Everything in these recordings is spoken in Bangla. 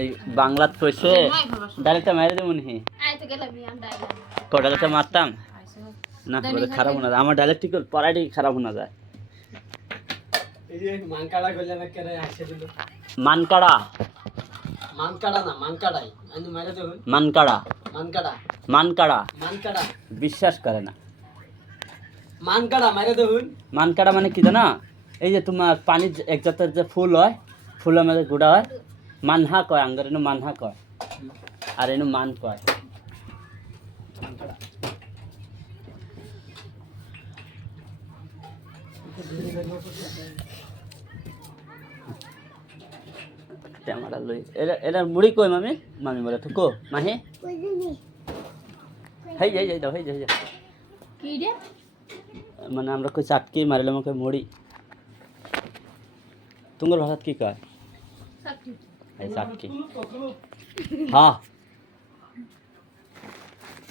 এই বাংলাত কইছে ডাইরেক্টটা মেরে দেব নি কটাটা মারতাম না বলে খারাপ না আমার ডাইরেক্ট ঠিক পড়াই খারাপ না যায় এই যে মানকাড়া কইলা না কেরে আসে দিল মানকাড়া মানকাড়া না মানকাড়াই আমি মেরে দেব মানকাড়া মানকাড়া মানকাড়া মানকাড়া বিশ্বাস করে না মানকাড়া মেরে দেব মানকাড়া মানে কি জানো এই যে তোমার পানি এক জাতের যে ফুল হয় ফুলের মধ্যে গুড়া হয় মানহা কয় আঙ্গর এনে মানহা কয় আর এনে মান কয় ক্যামেরা লই এরা মুড়ি কই মামি মামি বলে তো কো মাহি হেই যাই দাও হেই যাই কি রে মানে আমরা কই চাটকি মারিলে আমাকে মুড়ি তোমার ভাষাত কি কয় চাটকি এই চাটকি হ্যাঁ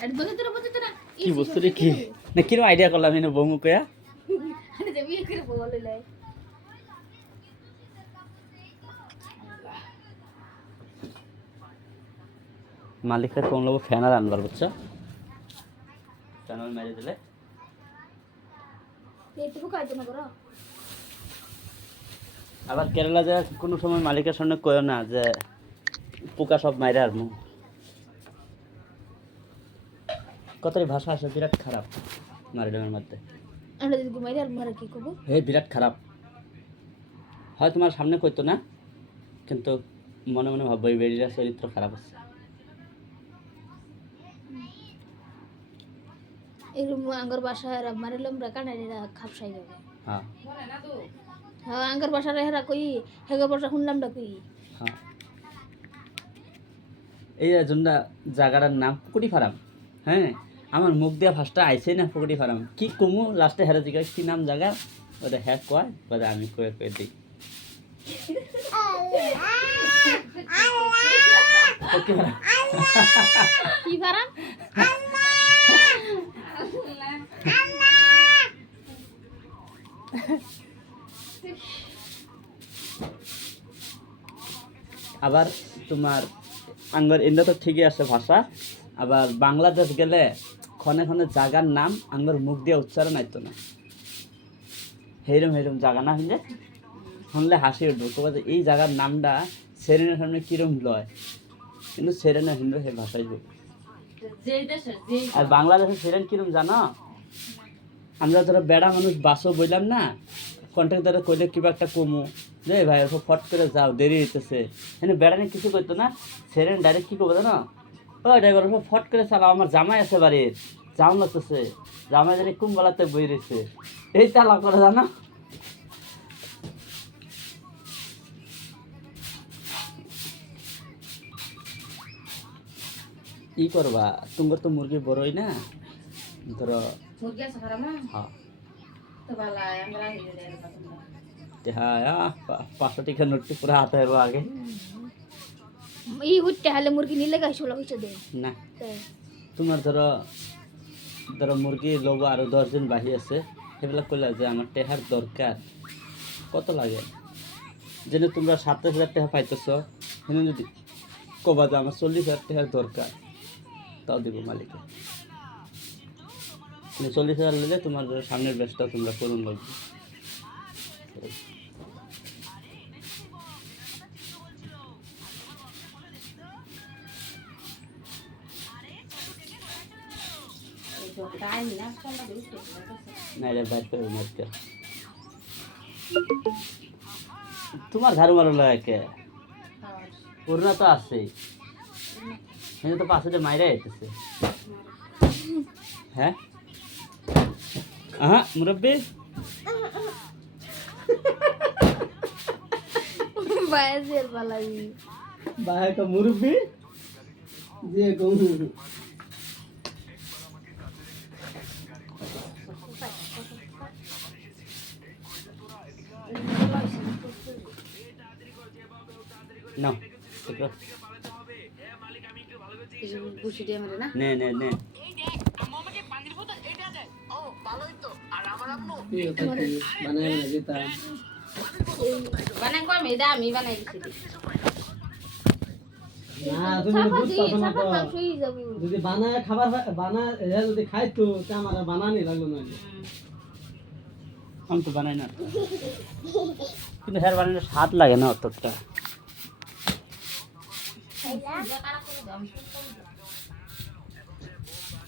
এড বলতে না কি বস্তু রে কি না কিরম আইডিয়া করলাম এনে বমু কয়া আরে যাবি করে বলে লাই মালিকের কোন লোক ফ্যানার আনবার বুঝছো ফ্যানার মেরে দিলে এইটুকু কাজ না করো আবার কেরালা যায় কোনো সময় মালিকের সামনে কয়ও না যে পোকা সব মাইরে আর কতই ভাষা আসে বিরাট খারাপ মারিডামের মধ্যে আমরা যদি ঘুমাইলে আর মারা কি করব হে বিরাট খারাপ হয় তোমার সামনে কইতো না কিন্তু মনে মনে ভাববো এই বেরিরা চরিত্র খারাপ আছে এরকম আঙ্গর বাসা মারিলাম কানাড়িরা খাপসাই যাবে হ্যাঁ হ্যাঁ আঙ্গর বাসা হেরা কই হেগো বাসা শুনলাম না কই হ্যাঁ এই জন্য জায়গাটার নাম পুকুরি ফার্ম হ্যাঁ আমার মুখ দিয়া ফার্স্টটা আইছে না পুকুরি ফার্ম কি কমু লাস্টে হেরা জিজ্ঞাস কি নাম জায়গা ওটা হ্যাঁ কয় ওটা আমি কয়ে কয়ে দিই কি ফারাম আবার তোমার আঙ্গর ইন্দা তো ঠিকই আছে ভাষা আবার বাংলাদেশ গেলে ক্ষণে ক্ষণে জায়গার নাম আঙ্গর মুখ দিয়ে উচ্চারণ আইতো না হেরম জায়গা না হইলে শুনলে হাসি উঠবো কবে যে এই জায়গার নামটা সেরেনের সামনে কিরম লয় কিন্তু সেরেনের হিন্দু সেই ভাষাই বলি আর বাংলাদেশের সেরেন কিরম জানো আমরা ধরো বেড়া মানুষ বাসও বললাম না কন্ট্রাক্টরে কইলে কিবা একটা কমু যে ভাই ওরকম ফট করে যাও দেরি হইতেছে এখানে বেড়ানি কিছু করতো না সেরেন ডাইরেক্ট কী করবো জানো ও ড্রাইভার ওরকম ফট করে চালাও আমার জামাই আছে বাড়ির যাও নাচতেছে জামাই জানি কুম্বালাতে বই রয়েছে এই চালা করে জানো ই করবা তোমার তো মুরগি বড়ই না ধরো মুরগি আছে ফারাম হ্যাঁ তো ভালো আমরা হ্যাঁ 500 টাকা নোটটি পুরো হাতে হেরবো আগে এই হুটতে হালে মুরগি নিলে গাইছো লাগছে দে না তোমার ধরো মুরগি লোক আরো 10 দিন বাহি আছে সেগুলা কইলা যে আমার টেহার দরকার কত লাগে যেন তোমরা 27,000 টাকা পাইতেছ সেখানে যদি কবা যে আমার 40,000 টাকার দরকার তাও দিব মালিকে 40,000 নিলে তোমার সামনের ব্যবসা তোমরা করুন লাগবে নাই রে বাইর করে মারতে তোমার ঝাড়ু মারো লাগে পুরনা তো আছে এনে তো পাশে মাইরা আইতেছে হ্যাঁ মুরব্বি বায়াজের বালাই বাহে তো মুরব্বি যে কম না বুঝি দিয়ে মারে না নে বানায় না যেটা বানাই কম এটা আমি বানাই দিছি না তুমি বুঝছো না চাপা তো মাংস হয়ে যাবো যদি বানায় খাবার বানায় এরা যদি খাইতো তা আমার আর বানানি লাগলো না আমি তো বানাই না কিন্তু হ্যাঁ বানালে স্বাদ লাগে না অতটা